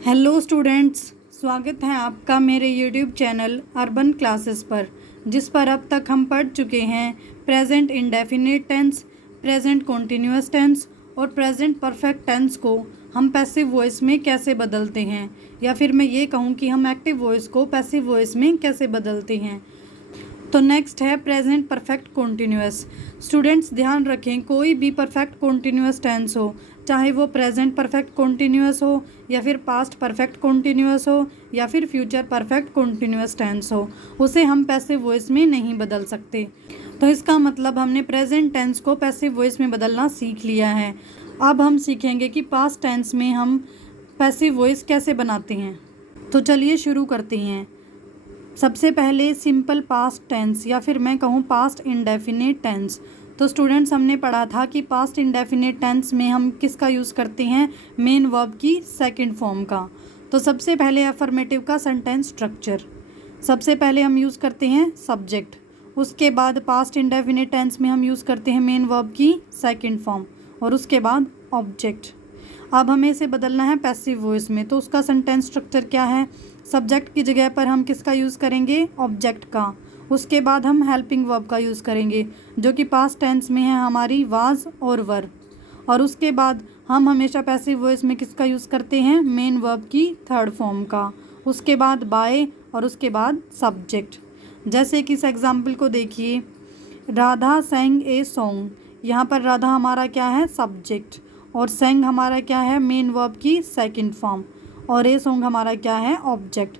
Hello students, स्वागत है आपका मेरे यूट्यूब चैनल अर्बन क्लासेस पर, जिस पर अब तक हम पढ़ चुके हैं present indefinite tense, present continuous tense और प्रेजेंट परफेक्ट टेंस को हम पैसिव वॉइस में कैसे बदलते हैं, या फिर मैं ये कहूँ कि हम एक्टिव वॉइस को पैसिव वॉइस में कैसे बदलते हैं। तो नेक्स्ट है प्रेजेंट परफेक्ट कॉन्टिन्यूअस। स्टूडेंट्स ध्यान रखें, कोई भी परफेक्ट कॉन्टिन्यूअस टेंस हो, चाहे वो प्रेजेंट परफेक्ट कॉन्टिन्यूअस हो या फिर पास्ट परफेक्ट कॉन्टिन्यूअस हो या फिर फ्यूचर परफेक्ट कॉन्टिन्यूअस टेंस हो, उसे हम पैसिव वॉइस में नहीं बदल सकते। तो इसका मतलब हमने प्रेजेंट टेंस को पैसिव वॉइस में बदलना सीख लिया है। अब हम सीखेंगे कि पास्ट टेंस में हम पैसिव वॉइस कैसे बनाते हैं। तो चलिए शुरू करते हैं। सबसे पहले सिंपल पास्ट टेंस या फिर मैं कहूँ पास्ट इंडेफिनिट टेंस। तो स्टूडेंट्स हमने पढ़ा था कि पास्ट इंडेफिनिट टेंस में हम किसका यूज़ करते हैं, मेन वर्ब की सेकंड फॉर्म का। तो सबसे पहले अफर्मेटिव का सेंटेंस स्ट्रक्चर, सबसे पहले हम यूज़ करते हैं सब्जेक्ट, उसके बाद पास्ट इंडेफिनिट टेंस में हम यूज़ करते हैं मेन वर्ब की सेकंड फॉर्म और उसके बाद ऑब्जेक्ट। अब हमें इसे बदलना है पैसिव वॉइस में, तो उसका सेंटेंस स्ट्रक्चर क्या है, सब्जेक्ट की जगह पर हम किसका यूज़ करेंगे, ऑब्जेक्ट का। उसके बाद हम हेल्पिंग वर्ब का यूज़ करेंगे जो कि पास्ट टेंस में है हमारी वाज और वर। और उसके बाद हम हमेशा पैसिव वॉइस में किसका यूज़ करते हैं, मेन वर्ब की थर्ड फॉर्म का। उसके बाद बाय और उसके बाद सब्जेक्ट। जैसे कि इस एग्जाम्पल को देखिए, राधा सेंग ए सॉन्ग। यहाँ पर राधा हमारा क्या है, सब्जेक्ट, और सेंग हमारा क्या है, मेन वर्ब की सेकंड फॉर्म, और ए सॉन्ग हमारा क्या है, ऑब्जेक्ट।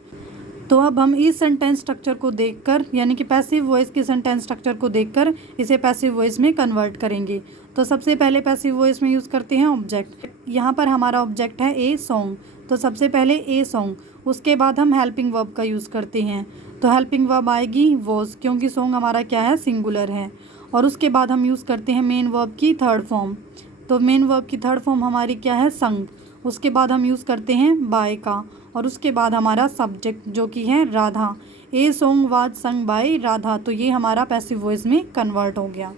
तो अब हम इस सेंटेंस स्ट्रक्चर को देखकर, यानी कि पैसिव वॉइस के सेंटेंस स्ट्रक्चर को देखकर इसे पैसिव वॉइस में कन्वर्ट करेंगे। तो सबसे पहले पैसिव वॉइस में यूज़ करते हैं ऑब्जेक्ट। यहाँ पर हमारा ऑब्जेक्ट है ए सॉन्ग, तो सबसे पहले ए सॉन्ग, उसके बाद हम हेल्पिंग वर्ब का यूज़ करते हैं। तो हेल्पिंग वर्ब आएगी वॉज, क्योंकि सॉन्ग हमारा क्या है, सिंगुलर है। और उसके बाद हम यूज़ करते हैं मेन वर्ब की थर्ड फॉर्म। तो मेन वर्ब की थर्ड फॉर्म हमारी क्या है, संग। उसके बाद हम यूज़ करते हैं बाय का, और उसके बाद हमारा सब्जेक्ट जो कि है Radha. A song was sung by Radha, तो ये हमारा पैसिव वॉइस में कन्वर्ट हो गया।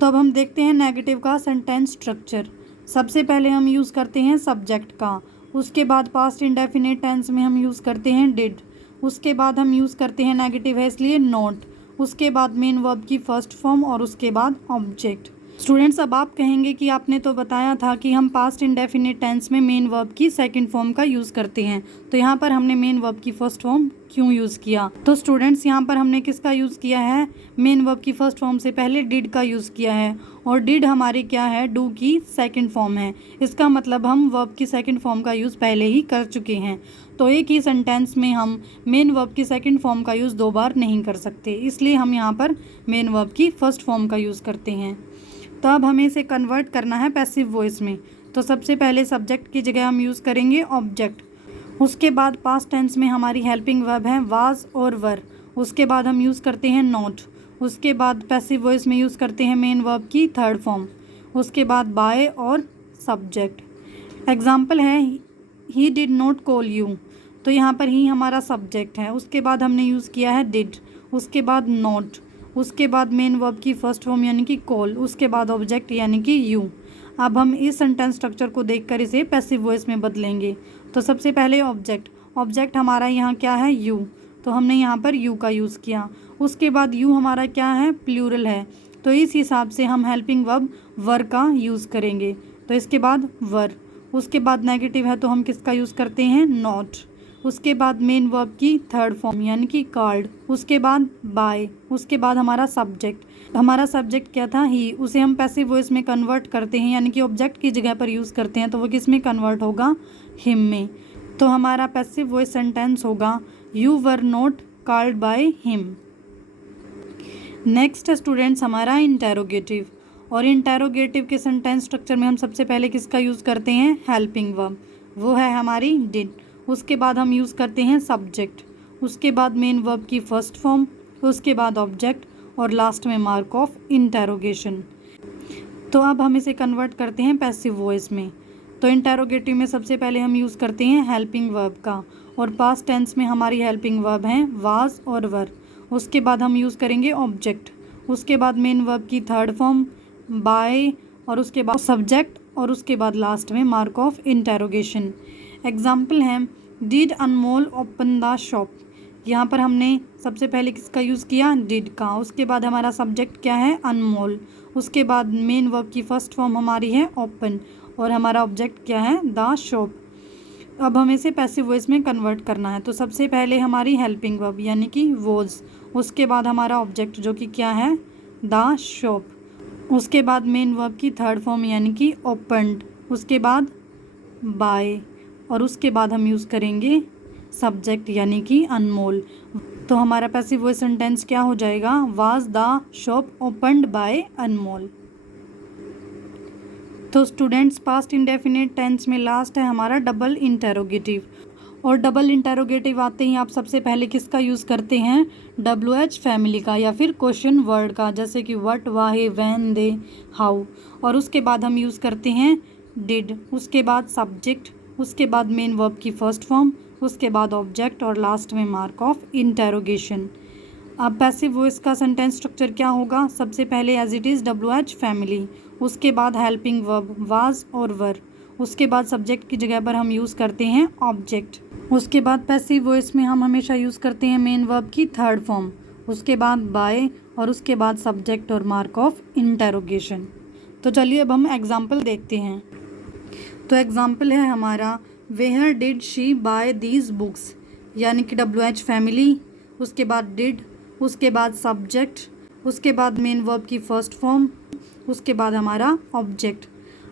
तो अब हम देखते हैं नेगेटिव का सेंटेंस स्ट्रक्चर। सबसे पहले हम यूज़ करते हैं सब्जेक्ट का, उसके बाद पास्ट इंडेफिनिट टेंस में हम यूज़ करते हैं डिड, उसके बाद हम यूज़ करते हैं, नेगेटिव है इसलिए नॉट, उसके बाद मेन वर्ब की फर्स्ट फॉर्म और उसके बाद ऑब्जेक्ट। स्टूडेंट्स अब आप कहेंगे कि आपने तो बताया था कि हम पास्ट इंडेफिनिट टेंस में मेन वर्ब की सेकंड फॉर्म का यूज़ करते हैं, तो यहाँ पर हमने मेन वर्ब की फर्स्ट फॉर्म क्यों यूज़ किया। तो स्टूडेंट्स यहाँ पर हमने किसका यूज़ किया है, मेन वर्ब की फर्स्ट फॉर्म से पहले डिड का यूज़ किया है, और डिड हमारी क्या है, डू की सेकंड फॉर्म है। इसका मतलब हम वर्ब की सेकंड फॉर्म का यूज़ पहले ही कर चुके हैं। तो एक ही सेंटेंस में हम मेन वर्ब की सेकंड फॉर्म का यूज़ दो बार नहीं कर सकते, इसलिए हम यहाँ पर मेन वर्ब की फर्स्ट फॉर्म का यूज़ करते हैं। तो अब हमें इसे कन्वर्ट करना है पैसिव वॉइस में। तो सबसे पहले सब्जेक्ट की जगह हम यूज़ करेंगे ऑब्जेक्ट, उसके बाद पास्ट टेंस में हमारी हेल्पिंग वर्ब है वाज और वर, उसके बाद हम यूज़ करते हैं नॉट, उसके बाद पैसिव वॉइस में यूज़ करते हैं मेन वर्ब की थर्ड फॉर्म, उसके बाद बाय और सब्जेक्ट। एग्जाम्पल है he did not call you, तो यहाँ पर ही हमारा सब्जेक्ट है, उसके बाद हमने यूज़ किया है डिड, उसके बाद नॉट, उसके बाद मेन वर्ब की फर्स्ट फॉर्म यानी कि कॉल, उसके बाद ऑब्जेक्ट यानी कि यू। अब हम इस सेंटेंस स्ट्रक्चर को देखकर इसे पैसिव वॉइस में बदलेंगे। तो सबसे पहले ऑब्जेक्ट, ऑब्जेक्ट हमारा यहाँ क्या है, यू, तो हमने यहाँ पर यू का यूज़ किया। उसके बाद यू हमारा क्या है, प्लूरल है, तो इस हिसाब से हम हेल्पिंग वर्ब वर का यूज़ करेंगे। तो इसके बाद वर, उसके बाद नेगेटिव है तो हम किसका यूज़ करते हैं, नॉट, उसके बाद मेन वर्ब की थर्ड फॉर्म यानी कि कॉल्ड, उसके बाद बाय, उसके बाद हमारा सब्जेक्ट क्या था, ही, उसे हम पैसिव वॉइस में कन्वर्ट करते हैं, यानी कि ऑब्जेक्ट की जगह पर यूज़ करते हैं, तो वो किस में कन्वर्ट होगा, हिम में। तो हमारा पैसिव वॉइस सेंटेंस होगा you were not called by him. Next है स्टूडेंट्स हमारा इंटेरोगेटिव, और इंटेरोगेटिव के सेंटेंस स्ट्रक्चर में हम सबसे पहले किसका यूज़ करते हैं, हेल्पिंग वर्ब, वो है हमारी डिड, उसके बाद हम यूज़ करते हैं सब्जेक्ट, उसके बाद मेन वर्ब की फर्स्ट फॉर्म, उसके बाद ऑब्जेक्ट, और लास्ट में मार्क ऑफ इंटेरोगेशन। तो अब हम इसे कन्वर्ट करते हैं पैसिव वॉइस में। तो इंटेरोगेटिव में सबसे पहले हम यूज़ करते हैं हेल्पिंग वर्ब का, और पास्ट टेंस में हमारी हेल्पिंग वर्ब हैं वाज और वर, उसके बाद हम यूज़ करेंगे ऑब्जेक्ट, उसके बाद मेन वर्ब की थर्ड फॉर्म बाय, और उसके बाद सब्जेक्ट, और उसके बाद लास्ट में मार्क ऑफ इंटेरोगेशन। एग्जाम्पल है did Anmol open the shop. यहाँ पर हमने सबसे पहले किसका यूज़ किया, डिड का। उसके बाद हमारा सब्जेक्ट क्या है, अनमोल। उसके बाद मेन वर्ब की फर्स्ट फॉर्म हमारी है ओपन और हमारा ऑब्जेक्ट क्या है, द शॉप। अब हमें इसे पैसिव वॉइस में कन्वर्ट करना है। तो सबसे पहले हमारी हेल्पिंग वर्ब यानी कि वॉज, उसके बाद हमारा ऑब्जेक्ट जो कि क्या है, द शॉप। उसके बाद मेन वर्ब की थर्ड फॉर्म यानी कि ओपनड, उसके बाद बाय और उसके बाद हम यूज़ करेंगे सब्जेक्ट यानी कि अनमोल। तो हमारा पैसिव वॉइस सेंटेंस क्या हो जाएगा, was the shop opened by Anmol. तो स्टूडेंट्स पास्ट इंडेफिनिट टेंस में लास्ट है हमारा डबल इंटेरोगेटिव। और डबल इंटेरोगेटिव आते ही आप सबसे पहले किसका यूज़ करते हैं, WH फैमिली का या फिर क्वेश्चन वर्ड का, जैसे कि what, Wahe, when, they, how. और उसके बाद हम यूज़ करते हैं डिड, उसके बाद सब्जेक्ट, उसके बाद मेन वर्ब की फर्स्ट फॉर्म, उसके बाद ऑब्जेक्ट और लास्ट में मार्क ऑफ इंटेरोगेशन। अब पैसिव वॉइस का सेंटेंस स्ट्रक्चर क्या होगा, सबसे पहले as it is WH family, उसके बाद हेल्पिंग वर्ब वाज और वर, उसके बाद सब्जेक्ट की जगह पर हम यूज़ करते हैं ऑब्जेक्ट। उसके बाद पैसिव वॉइस में हम हमेशा यूज़ करते हैं मेन वर्ब की थर्ड फॉर्म, उसके बाद बाय और उसके बाद सब्जेक्ट और मार्क ऑफ इंटेरोगेशन। तो चलिए अब हम एग्जाम्पल देखते हैं। तो एग्जाम्पल है हमारा where did she buy these books, यानी कि WH फैमिली, उसके बाद डिड, उसके बाद सब्जेक्ट, उसके बाद मेन वर्ब की फर्स्ट फॉर्म, उसके बाद हमारा ऑब्जेक्ट।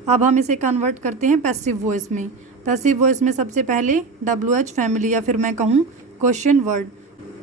अब हम इसे कन्वर्ट करते हैं पैसिव वॉइस में। पैसिव वॉइस में सबसे पहले WH फैमिली या फिर मैं कहूँ क्वेश्चन वर्ड,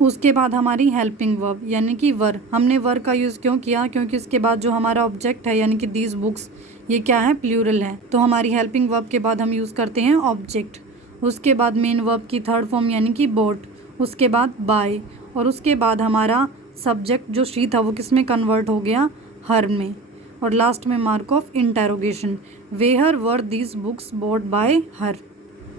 उसके बाद हमारी हेल्पिंग वर्ब यानी कि वर। हमने वर का यूज़ क्यों किया, क्योंकि उसके बाद जो हमारा ऑब्जेक्ट है यानी कि दीज बुक्स, ये क्या है, प्लूरल है। तो हमारी हेल्पिंग वर्ब के बाद हम यूज़ करते हैं ऑब्जेक्ट, उसके बाद मेन वर्ब की थर्ड फॉर्म यानी कि बोट, उसके बाद बाय और उसके बाद हमारा सब्जेक्ट जो शी था वो किस में कन्वर्ट हो गया, हर में, और लास्ट में mark of interrogation, where were these books bought by her.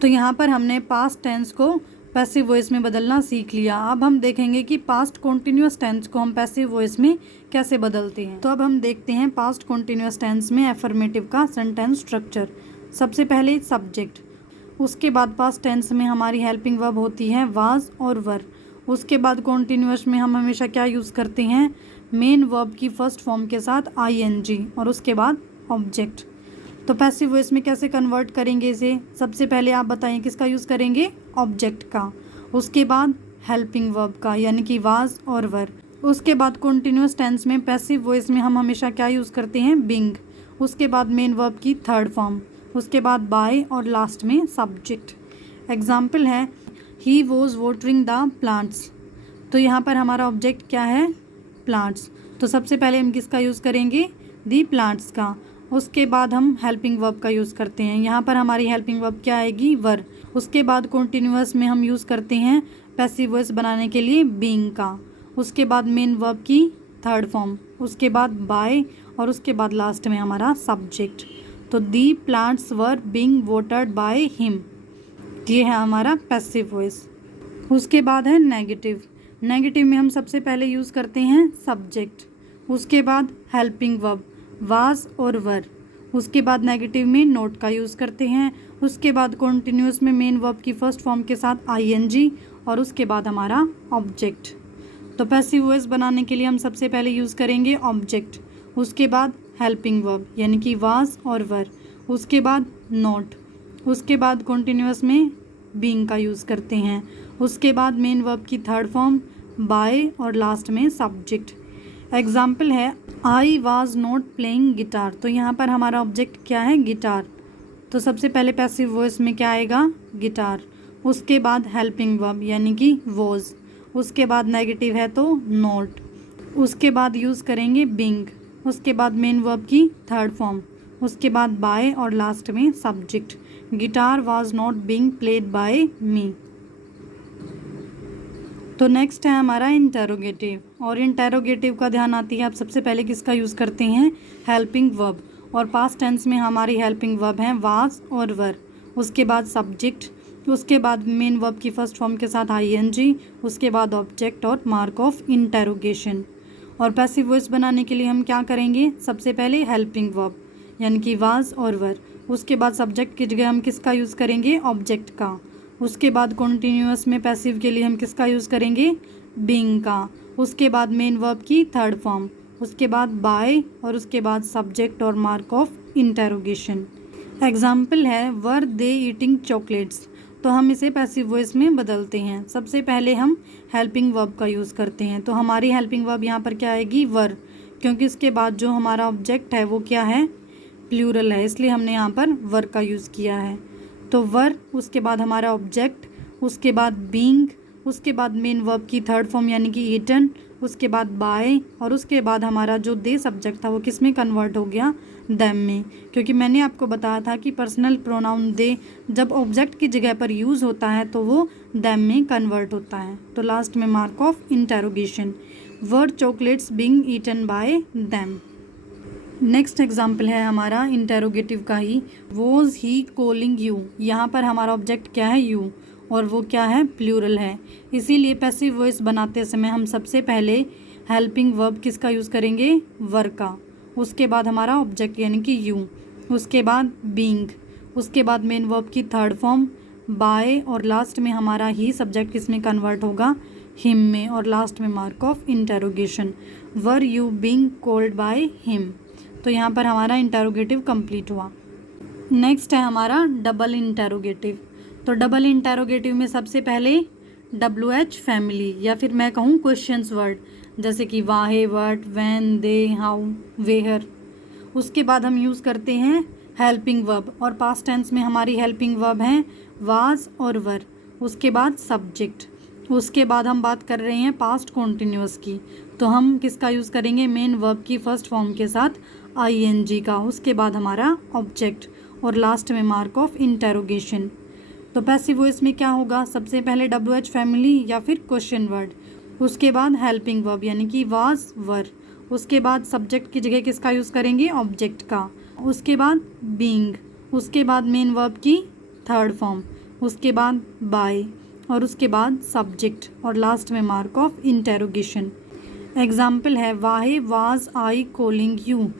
तो यहाँ पर हमने पास्ट टेंस को पैसिव वॉइस में बदलना सीख लिया। अब हम देखेंगे कि पास्ट कॉन्टिन्यूअस टेंस को हम पैसिव वॉइस में कैसे बदलते हैं। तो अब हम देखते हैं पास्ट कॉन्टिन्यूअस टेंस में एफर्मेटिव का सेंटेंस स्ट्रक्चर। सबसे पहले सब्जेक्ट, उसके बाद पास्ट टेंस में हमारी हेल्पिंग वर्ब होती है वाज और वर, उसके बाद कॉन्टिन्यूअस में हम हमेशा क्या यूज़ करते हैं, मेन वर्ब की फर्स्ट फॉर्म के साथ ING और उसके बाद ऑब्जेक्ट। तो पैसिव वॉइस में कैसे कन्वर्ट करेंगे इसे, सबसे पहले आप बताएं किसका यूज़ करेंगे, ऑब्जेक्ट का, उसके बाद हेल्पिंग वर्ब का यानी कि वाज और वर, उसके बाद कॉन्टिन्यूअस टेंस में पैसिव वॉइस में हम हमेशा क्या यूज़ करते हैं, बिंग, उसके बाद मेन वर्ब की थर्ड फॉर्म, उसके बाद बाय और लास्ट में सब्जेक्ट। एग्जाम्पल है he was watering the plants. तो यहाँ पर हमारा ऑब्जेक्ट क्या है, प्लांट्स। तो सबसे पहले हम किसका यूज़ करेंगे, दी प्लांट्स का, उसके बाद हम हेल्पिंग वर्ब का यूज़ करते हैं। यहाँ पर हमारी हेल्पिंग वर्ब क्या आएगी, वर। उसके बाद कॉन्टिन्यूअस में हम यूज़ करते हैं पैसिव वॉइस बनाने के लिए बीइंग का, उसके बाद मेन वर्ब की थर्ड फॉर्म, उसके बाद बाय और उसके बाद लास्ट में हमारा सब्जेक्ट। तो the plants were being watered by him, ये है हमारा पैसिव वॉइस। उसके बाद है नेगेटिव। नेगेटिव में हम सबसे पहले यूज़ करते हैं सब्जेक्ट, उसके बाद हेल्पिंग वर्ब वाज और वर, उसके बाद नेगेटिव में नोट का यूज़ करते हैं, उसके बाद कॉन्टिन्यूअस में मेन वर्ब की फर्स्ट फॉर्म के साथ ING और उसके बाद हमारा ऑब्जेक्ट। तो पैसिव वॉइस बनाने के लिए हम सबसे पहले यूज़ करेंगे ऑब्जेक्ट, उसके बाद हेल्पिंग वर्ब यानी कि वाज और वर, उसके बाद नोट, उसके बाद कॉन्टिन्यूअस में बीइंग का यूज़ करते हैं, उसके बाद मेन वर्ब की थर्ड फॉर्म, बाय और लास्ट में सब्जेक्ट। एग्जाम्पल है I was not playing guitar. तो यहाँ पर हमारा ऑब्जेक्ट क्या है, गिटार। तो सबसे पहले पैसिव वॉइस में क्या आएगा, गिटार, उसके बाद हेल्पिंग वर्ब यानी कि वॉज, उसके बाद नेगेटिव है तो नॉट, उसके बाद यूज़ करेंगे बीइंग, उसके बाद मेन वर्ब की थर्ड फॉर्म, उसके बाद बाय और लास्ट में subject. Guitar was not being played by me. तो नेक्स्ट है हमारा इंटेरोगेटिव, और इंटेरोगेटिव का ध्यान आती है आप सबसे पहले किसका यूज़ करते हैं, हेल्पिंग वर्ब, और पास्ट टेंस में हमारी हेल्पिंग वर्ब है वाज और वर, उसके बाद सब्जेक्ट, उसके बाद मेन वर्ब की फर्स्ट फॉर्म के साथ ING, उसके बाद ऑब्जेक्ट और मार्क ऑफ इंटेरोगेशन। और पैसिव वॉइस बनाने के लिए हम क्या करेंगे, सबसे पहले हेल्पिंग वर्ब यानी कि वाज और वर, उसके बाद सब्जेक्ट की जगह हम किसका यूज़ करेंगे, ऑब्जेक्ट का। उसके बाद कॉन्टीन्यूअस में पैसिव के लिए हम किसका यूज़ करेंगे, बीइंग का। उसके बाद मेन वर्ब की थर्ड फॉर्म, उसके बाद बाय, और उसके बाद सब्जेक्ट और मार्क ऑफ इंटेरोगेशन। एग्जाम्पल है वर दे ईटिंग चॉकलेट्स, तो हम इसे पैसिव वॉइस में बदलते हैं। सबसे पहले हम हेल्पिंग वर्ब का यूज़ करते हैं, तो हमारी हेल्पिंग वर्ब यहाँ पर क्या आएगी, वर, क्योंकि उसके बाद जो हमारा ऑब्जेक्ट है वो क्या है, प्लूरल है, इसलिए हमने यहाँ पर वर का यूज़ किया है। तो वर, उसके बाद हमारा ऑब्जेक्ट, उसके बाद बीइंग, उसके बाद मेन वर्ब की थर्ड फॉर्म यानी कि ईटन, उसके बाद बाय, और उसके बाद हमारा जो दे सब्जेक्ट था वो किस में कन्वर्ट हो गया, देम में। क्योंकि मैंने आपको बताया था कि पर्सनल प्रोनाउन दे जब ऑब्जेक्ट की जगह पर यूज़ होता है तो वो देम में कन्वर्ट होता है। तो लास्ट में mark of interrogation, were chocolates being eaten by them. Next example है हमारा इंटेरोगेटिव का ही, वॉज ही कॉलिंग यू। यहाँ पर हमारा ऑब्जेक्ट क्या है, यू, और वो क्या है, प्लूरल है। इसीलिए पैसिव वॉइस बनाते समय हम सबसे पहले हेल्पिंग वर्ब किसका यूज़ करेंगे, वर का। उसके बाद हमारा ऑब्जेक्ट यानी कि यू, उसके बाद बीइंग, उसके बाद मेन वर्ब की थर्ड फॉर्म बाय, और लास्ट में हमारा ही सब्जेक्ट किस में कन्वर्ट होगा, हिम में, और लास्ट में mark of interrogation, were you being called by him. तो यहाँ पर हमारा इंटेरोगेटिव कंप्लीट हुआ। नेक्स्ट है हमारा डबल इंटेरोगेटिव। तो डबल इंटेरोगेटिव में सबसे पहले WH फैमिली, या फिर मैं कहूँ क्वेश्चंस वर्ड, जैसे कि why, what, when, they, how, where. उसके बाद हम यूज़ करते हैं हेल्पिंग वर्ब, और पास्ट टेंस में हमारी हेल्पिंग वर्ब हैं वाज और वर। उसके बाद सब्जेक्ट। उसके बाद हम बात कर रहे हैं पास्ट कॉन्टिन्यूअस की, तो हम किसका यूज़ करेंगे, मेन वर्ब की फर्स्ट फॉर्म के साथ ING का। उसके बाद हमारा ऑब्जेक्ट, और लास्ट में मार्क ऑफ इंटेरोगेशन। तो पैसिव वॉइस में क्या होगा, सबसे पहले WH फैमिली या फिर क्वेश्चन वर्ड, उसके बाद हेल्पिंग वर्ब यानी कि वाज, वर, उसके बाद सब्जेक्ट की जगह किसका यूज़ करेंगे, ऑब्जेक्ट का, उसके बाद बीइंग, उसके बाद मेन वर्ब की थर्ड फॉर्म, उसके बाद बाय, और उसके बाद सब्जेक्ट, और लास्ट में मार्क ऑफ इंटेरोगेशन। एग्जाम्पल है why was I calling you.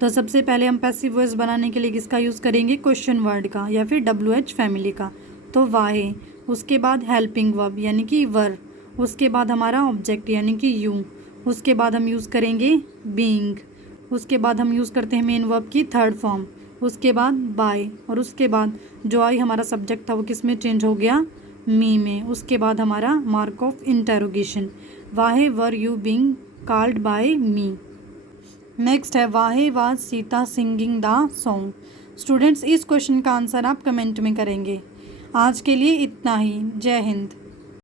तो सबसे पहले हम पैसिव वॉइस बनाने के लिए किसका यूज़ करेंगे, क्वेश्चन वर्ड का या फिर WH फैमिली का, तो वाहे। उसके बाद हेल्पिंग वर्ब यानी कि वर, उसके बाद हमारा ऑब्जेक्ट यानी कि यू, उसके बाद हम यूज़ करेंगे बीइंग, उसके बाद हम यूज़ करते हैं मेन वर्ब की थर्ड फॉर्म, उसके बाद बाय, और उसके बाद जो आई हमारा सब्जेक्ट था वो किस में चेंज हो गया, मी में। उसके बाद हमारा mark of interrogation, why were you being called by me. Next है why was Sita singing the song. Students, इस क्वेश्चन का आंसर आप कमेंट में करेंगे। आज के लिए इतना ही। जय हिंद।